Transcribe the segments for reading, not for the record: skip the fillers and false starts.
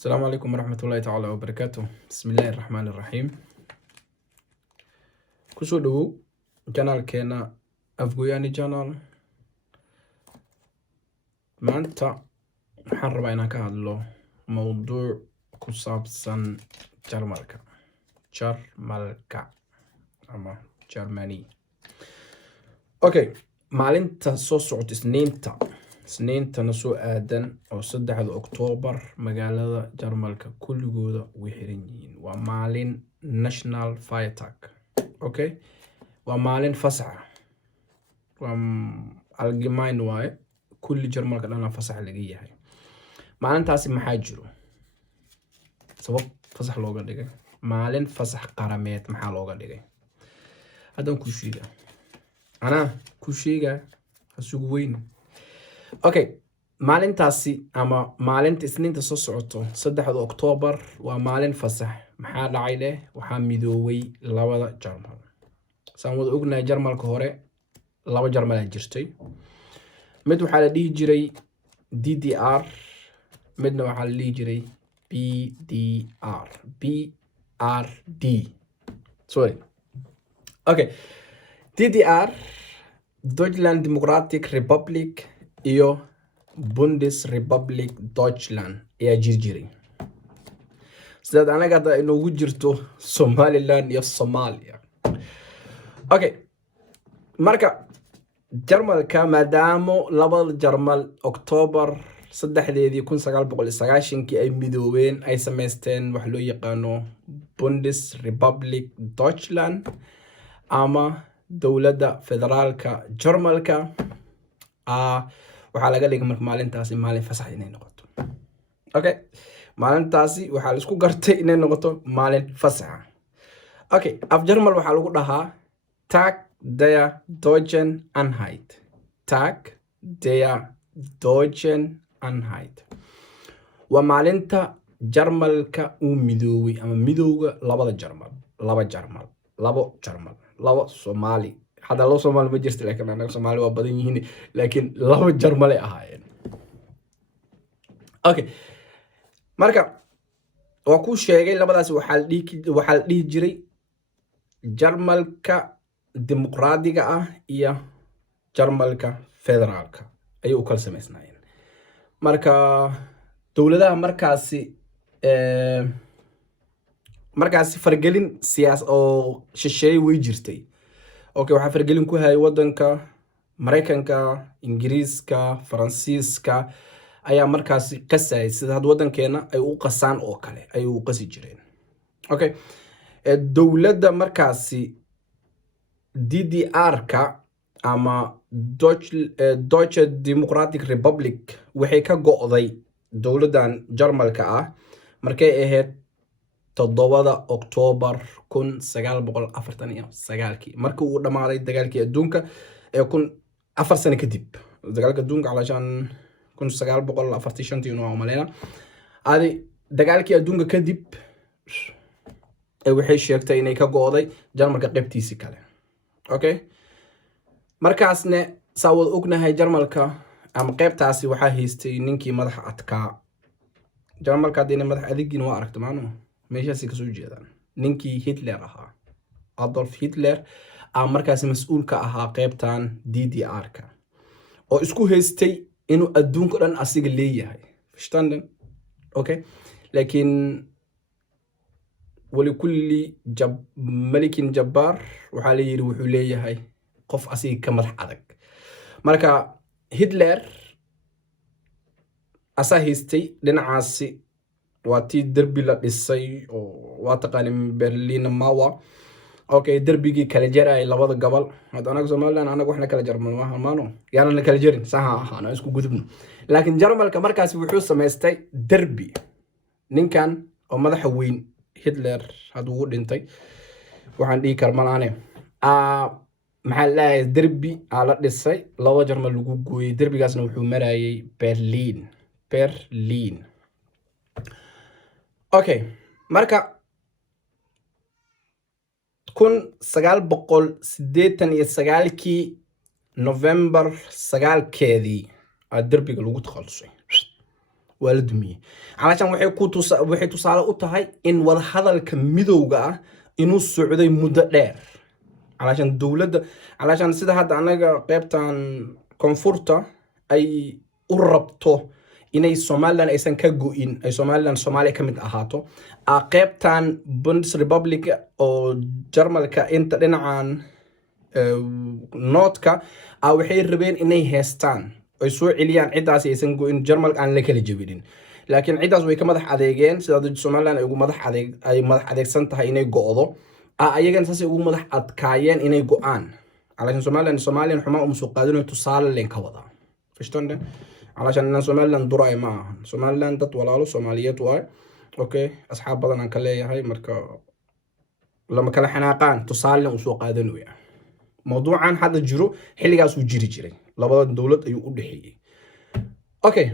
السلام عليكم ورحمة الله تعالى وبركاته. بسم الله الرحمن الرحيم. kusoo dhawow janaalkeena Afgoyani channel. maanta waxaan rabaa inaan ka hadlo mowduuc ku saabsan Jarmalka ama Germany. Okay, maalinta soo socota isniintana soo aadan oo 3 Oktoobar magaalada Jarmalka kulligooda way xiran yihiin. Waa maalin National Feiertag. Okay, waa maalin fasax waa allgemein waaye kulli Jarmalka dhan fasax laga yahay. maalintaasi maxaa jiro sabab fasax looga dhigay? maalin fasax qarameed maxaa looga dhigay? haddaan ku sheega hasugu weyn. Okay, maalintaasi ama maalinta isniinta soo socoto 3 Oktoobar waa maalin fasax. maxaa dhacay leh? waxaa midoobay labada Jarmal. saan wada ognahay Jarmalka hore laba Jarmal ayaa jirtay. mid waxaa la dhihi jiray DDR, midna waxaa la dhihi jiray BRD. Sorry. Okay, DDR, Deutschland Democratic Republic iyo Bundesrepublik Deutschland ayaa jiray. sidaad anaga hadda inoogu jirto Somaliland iyo Soomaaliya. Okay, marka Jarmalka maadaama labada Jarmal Oktoobar 1990 ay midoobeen ay sameysteen wax loo yaqaano Bundesrepublik Deutschland ama dowladda federaalka Jarmalka. waxaa laga dhigay marka maalintaasi maalin fasax inay noqoto. Okay, maalintaasi waxaa la isku gartay inay noqoto maalin fasax. Okay, af Jarmal waxaa lagu dhahaa Tag der Deutschen Einheit. Tag der Deutschen Einheit. waa maalinta Jarmalka uu midoobay ama midowga laba Soomaali. hadda loo Soomaali ma jirto laakiin anaga Soomaali waa badan yihiin laakiin laba Jarmal ay ahaayeen. Okay, marka waa ku sheegay labadaas waxaa la dhihi jiray Jarmalka dimuqraadiga ah iyo Jarmalka federaalka ayay u kala sameysnaayeen. marka dowladaha markaasi fargelin siyaas oo shisheeye way jirtay. Okay, waxaa fargelin ku hayay wadanka Mareykanka, Ingiriiska, Faransiiska ayaa markaasi qasayay sida had wadankeena ay u qasaan oo kale ay u qasi jireen. Okay, dowladda markaasi DDR-ka ama Deutsche Democratic Republic waxay ka go'day dowladdan Jarmalka ah markay ahayd 7 Oktoobar 1949 markii uu dhamaaday dagaalkii adduunka ee 4 sano kadib. dagaalka adduunka calashan 1945 inuu amaleyna dagaalkii adduunka kadib waxay sheegtay inay ka go'day Jarmalka qaybtiisii kale. Okay, markaasna saa wada ognahay Jarmalka ama qaybtaasi waxaa haystay ninkii madaxa adkaa. Jarmalka hadii madax adigina waa aragtay maano meeshaasi ka soo jeedaan ninkii Hitler ahaa. Adolf Hitler markaasi mas'uul ka ahaa qaybtan DDR-ka oo isku haystay inuu adduunka dhan asiga leeyahay. Verstanden? Okay, laakiin wali kulli malikin jabbar waxaa la yiri wuxuu leeyahay qof asiga ka madax adag. marka Hitler asaa haystay dhinacaasi waa tii derbi la dhisay oo waa taqaanay Berlin Mauer. Okay, derbigii kala jaray labada gobol. hadda anaga Soomaaliland anaga waxna kala jarmal ma maano yaana la kala jarin saxa ahaana isku gudubno. laakiin Jarmalka markaasi wuxuu sameystay derbi. ninkan oo madaxa weyn Hitler haduu u dhintay waxaan dhihi karmalaane maxaa la derbi la dhisay laba Jarmal lagu gooyay. derbigaasna wuxuu marayay Berlin. Okay, marka 1989 November 9 derbiga lagu takhalusay waa la dumiyey calashaan waxay tusaale u tahay in wada hadalka midowga ah inuu socday muddo dheer calashaan dowladda calashaan sida hadda anaga qaybtan koonfurta ay u rabto inay Somaliland aysan ka go'in ay Somaliland Soomaaliya ka mid ahaato qaybtan Bundesrepublik oo Jarmalka inta dhinacan noodka waxay rabeen inay heestaan ay soo celiyaan cidaas aysan go'in Jarmalka aan la kala jabinin laakiin cidaas way ka madax adeegeen sida Somaliland ay ugu madax adeegsan tahay inay go'do ayagan saas ugu madax adkaayeen inay go'aan علشان Somaliland حما مسوق قادرين تصال لين كوضع فشتون علشان إن Somaliland دراي معه Somaliland دت ولا له Somaliyات واي أوكي أصحاب بدنا نكليه هاي مركا لما كلا حناقان تصال لين مسوق قادرين ويا موضوع عن هذا الجرو حلي جالس جري لبض الدولة يقول حي أوكي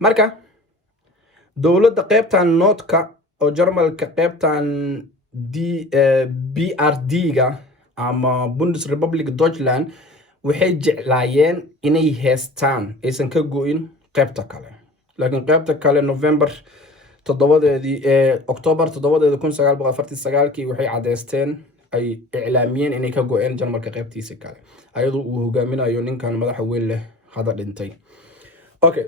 مركا دولة قيبتان نوتكا أو جرمال كقيبتان دي BRD جا ama Bundesrepublik Deutschland waxay jeclaayeen inay heestaan aysan ka go'in qaybta kale laakiin qaybta kale November 7deedii October 7deedii 1949kii waxay cadeysteen ay iclaamiyeen inay ka go'een Jarmalka qaybtiisa kale ayadoo uu hogaaminayo ninkan madaxa weyn leh hada dhintay okay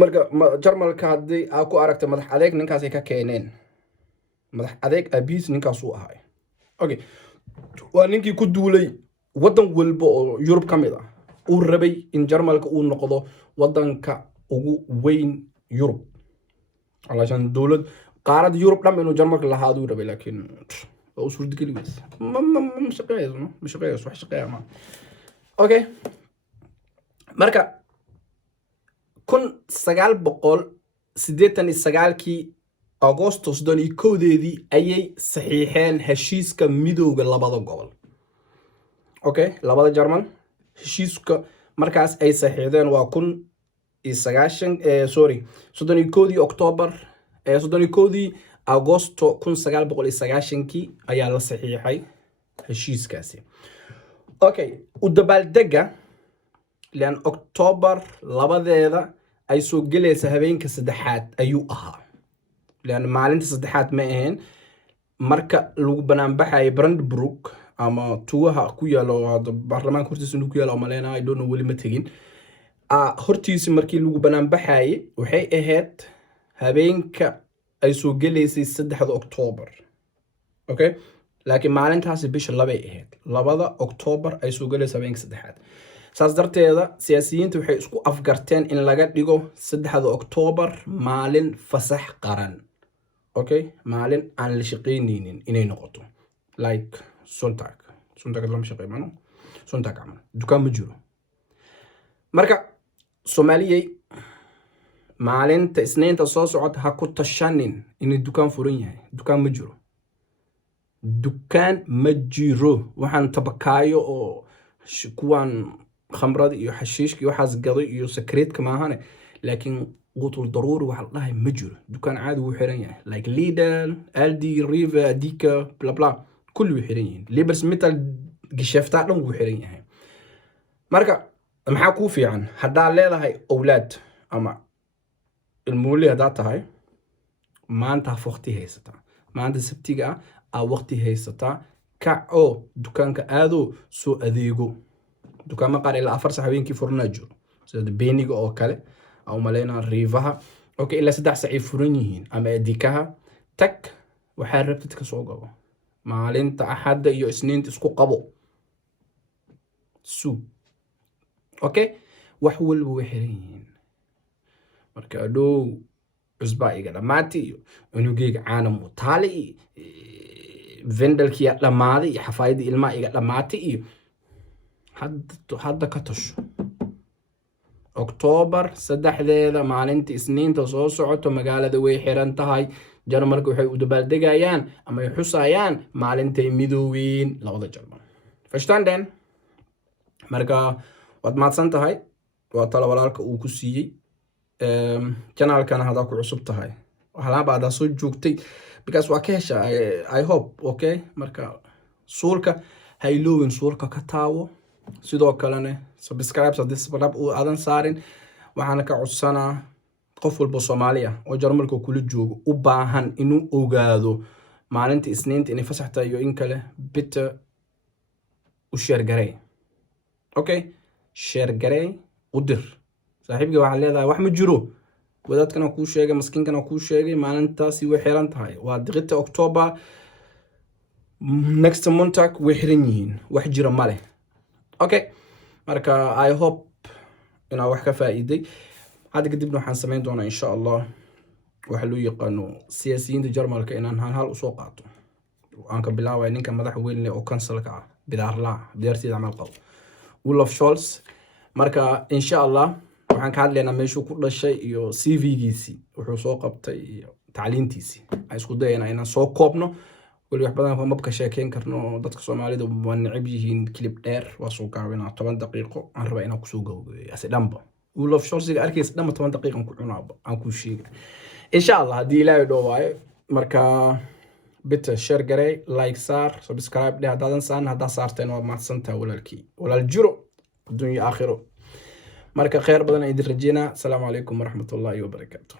marka Jarmalka hadii ku aragtay madax adeeg ninkaas ay ka keeneen madax adeeg abiis ninkaas uu ahaa okay waa ninkii ku duulay wadan walba oo Yurub kamid ah uu rabay in Jarmalka uu noqdo wadanka ugu weyn Yurub علشان دولة قارد يوروب لم إنه جرمك لهذا وربي لكن أو صورة كلمة مش قياس مش قياس وحش قياس ما أوكي مركا كن سجال بقول سديتني السجال كي أغسطس دوني كودي دي أي صحيحين هشيس كميدو باللبضة قبل أوكي لبضة جرمن هشيس كمركز أي صحيحين وكن السجاشن سوري سوداني كودي أكتوبر سوداني كودي أغسطس كن سجال بقول السجاشن كي أي على صحيحي هشيس كاسي أوكي ودبال دقة لأن أكتوبر لبضة أي سوق جلسة هبين كسدحات أيو أها لأن معلنت صدحات ماهن مركا لو بنام بحاي براندبروك أما توها كويا لو هذا برلمان كورتيس إنه كويا لو مالينا I don't know ولي متجين هرتيس مركي لو بنام بحاي وحي إهات هبينك أي سوق جلسي صدح أكتوبر أوكي لكن معلنت هاسي بيش لبي إهات لبضة أكتوبر أي سوق جلسي هبينك صدحات saas darteeda siyaasiyiintu waxay isku afgarteen in laga dhigo 3 October maalin fasax qaran okay maalin aan la shaqeyneynin inay noqoto like Sonntag lama shaqeeyno Sonntag amal dukaan ma jiro marka Soomaaliyay maalinta Isniinta soo socota ha ku tashanin in dukaan furan yahay dukaan ma jiro waxaan tabakaayo oo kuwan خمرة iyo xashiishka iyo waxaas gaday iyo secretka maahane laakiin qutul daruuri waxa la dhahay ma jiro dukaan caadi uu xiran yahay like Lidl Aldi Riva Dika bla bla kullu xiran yihiin Libers Metal gishafta dhan uu xiran yahay marka maxaa ku fiican hadaa leedahay awlaad ama ilmuuli hadaa tahay maanta waqti haysata maanta sabtiga waqti haysata ka oo dukaanka aado soo adeego dukaama qaar ilaa 4 habeenkii furnaa jiro sida beeniga oo kale aw maleena riivaha okay ilaa 3 saac furan yihiin ama adikaha tag waxa rabtid ka soo gabo maalinta axada iyo isniinta isku qabo okay wax walba way xiran yihiin marka adoo cusba iga dhamaati iyo unugeyga caana mutaali vendalkiya dhamaaday iyo xafaayada ilma iga dhamaati iyo hadda ka tasho October 3deeda maalinta Isniinta soo socoto magaalada way xiran tahay Jarmalka waxay u dabaaldegayaan ama ay xusayaan maalintay midoobeen labada Jarmal verstanden marka wad maadsan tahay waa tala walaalka uu ku siiyay channelkan hada ku cusub tahay waxa baada soo joogtay because waa ka hesha I hope okay marka suulka haylowin suulka ka taawo sidoo kalena subscribe hadii sabab uu aadan saarin waxaana ka codsanaa qof walba Soomaaliya oo Jarmalka kula joogo u baahan inuu ogaado maalinta Isniinta inay fasax tahay iyo in kale bitte u share garay. Okay, share garay u dir saaxiibkii waxaa leedahay wax ma jiro wadaadkana kuu sheegay maskiinkana kuu sheegay maalintaasi way xiran tahay waa diqita October next month way xiran yihiin wax jira ma leh. Okay, marka I hope inaa wax ka faa'iiday. hadda kadibna waxaan samayn doonaa insha Allah waxa loo yaqaano siyaasiyiinta Jarmalka inaan hal usoo qaato aan ka bilaabay ninka madax weyn leh oo kansalka ah bidaartiida amal qabo Olaf Scholz. marka insha Allah waxaan ka hadlaynaa meeshuu ku dhashay iyo CV-giisii wuxuu soo qabtay iyo tacliintiisii ay isku dayayna inaan soo koobno wali wax badan ma ka sheekeyn karno dadka Soomaalida waa necab yihiin clip dheer waa soo gaabinaa 10 daqiiqo aan rabaa inaan ku soo gabagabeeyo asi dhanba Olaf Scholz arkiis dhanba 10 daqiiqo ku cunaaba aan ku sheegay insha Allah hadii ilaahay dhowaayo. marka bitte share garay like saar subscribe dheh hadaadan saan hadaa saarteen waa mahadsantahay walaalkii walaal jiro dunya aakhiro. marka khayr badan ay idin rajeynaa. Assalaamu calaykum waraxmatullaahi wabarakaatuh.